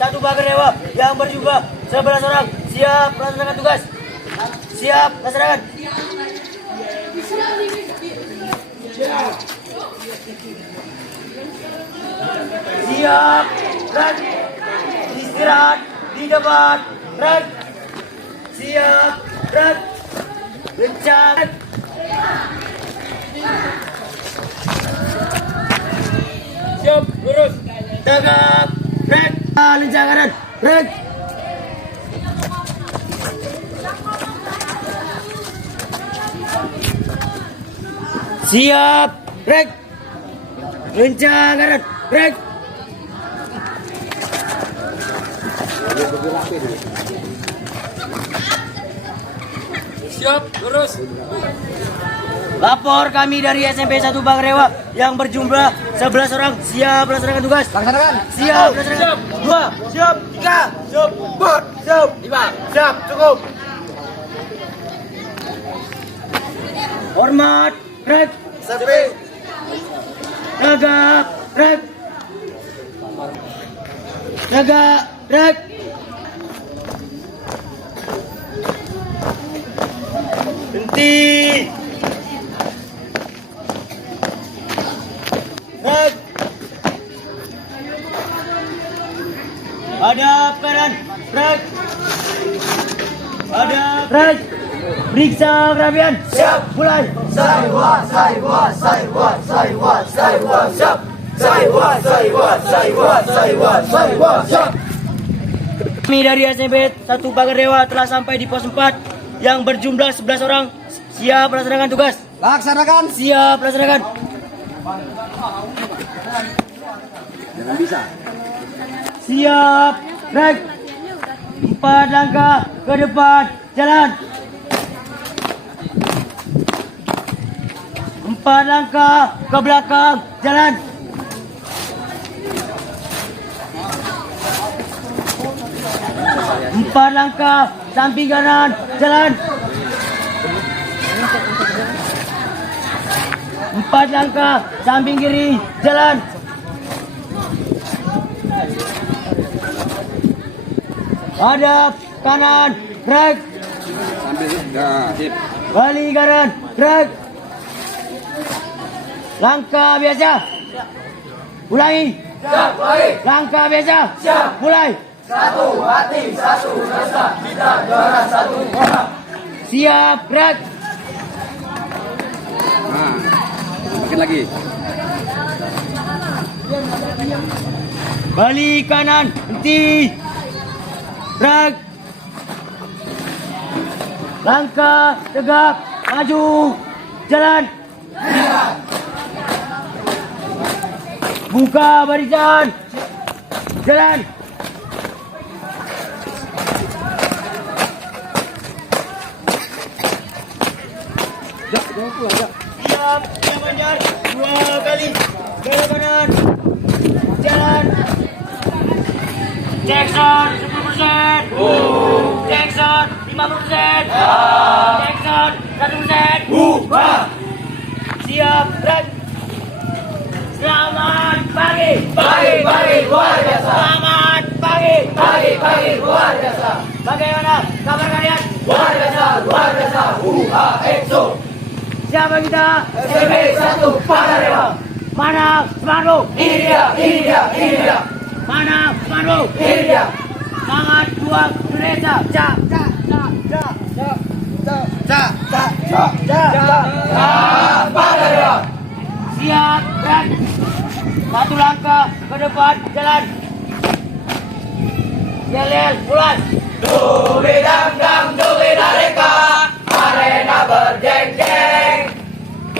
satu pagar dewa yang berjumlah 11 orang. Siap melaksanakan tugas. Siap laksanakan. Siap, gerak. Istirahat di depan. Gerak. Siap, gerak. Kencang. Siap, lurus. Tegap. Gerak. Lincah kanan. Gerak. Siap. Gerak. Lincah kanan. Gerak. Siap, lurus. Lapor kami dari SMP 1 Bangrewa yang berjumlah 11 orang. Siap melaksanakan tugas. Laksanakan. Siap melaksanakan. 2, siap. 3, siap. 4, siap. 5, siap. Cukup. Hormat. Gerak. Sepi. Tegak. Gerak. Tegak. Gerak. Henti. Gerak. Hadap kanan. Gerak. Hadap. Gerak. Periksa kerapian. Siap. Mulai. Siap. Kami dari SMP 1 Pagar Dewa telah sampai di pos 4 yang berjumlah 11 orang. Siap melaksanakan tugas. Laksanakan. Siap melaksanakan. Jangan bisa. Siap. Gerak. 4 langkah ke depan. Jalan. 4 langkah ke belakang. Jalan. 4 langkah samping kanan. Jalan. 4 langkah samping kiri. Jalan. Hadap kanan. Gerak. Sambil dah, sip. Balik kanan. Gerak. Langkah biasa. Ulangi. Siap, lari. Langkah biasa. Siap. Mulai. Satu hati, satu rasa, kita juara satu orang. Siap. Gerak. Nah, makin lagi. Balik kanan. Henti. Gerak. Langkah tegak. Maju. Jalan. Buka barisan. Jalan. Siap, siap banjar. 2 kali. Belok kanan. Jalan. Jackson 10%. Jackson 50%. Jackson 1%. Siap, gerak. Selamat pagi. Pagi luar biasa. Selamat pagi. Pagi luar biasa. Bagaimana kabar kalian? Luar biasa. EXO. Siapa kita? SMP 1 Pagar Dewa. Mana semangatmu? Ini dia. Mana semangatmu? Ini dia. Semangat juang Indonesia. Pagar Dewa. Siap, gerak. 1 langkah ke depan, jalan. Yel, mulai. Dubi dang dubi dareka, arena berjeng-jeng.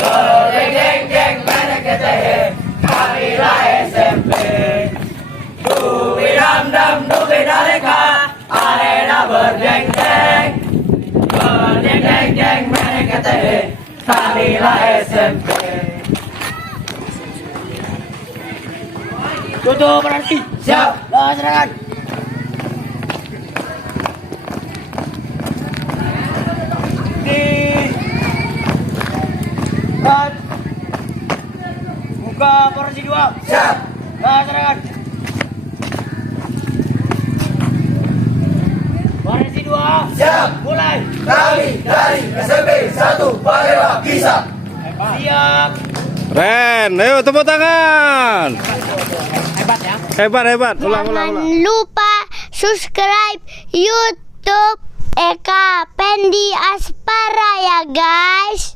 Berjeng-jeng menek ketehe, kamilah SMP. Dubi dang dubi dareka, arena berjeng-jeng. Berjeng-jeng menek ketehe, kamilah SMP. Tutup berarti. Siap. Laksanakan. Cut. Buka porsi 2. Siap. Laksanakan. Siap. Mulai. Kami dari SMP 1 Parewa Kisah. Siap. Keren, ayo tepuk tangan. Hebat ya. Hebat. Ulang. Jangan lupa subscribe YouTube Eka Pendi Aspara ya guys.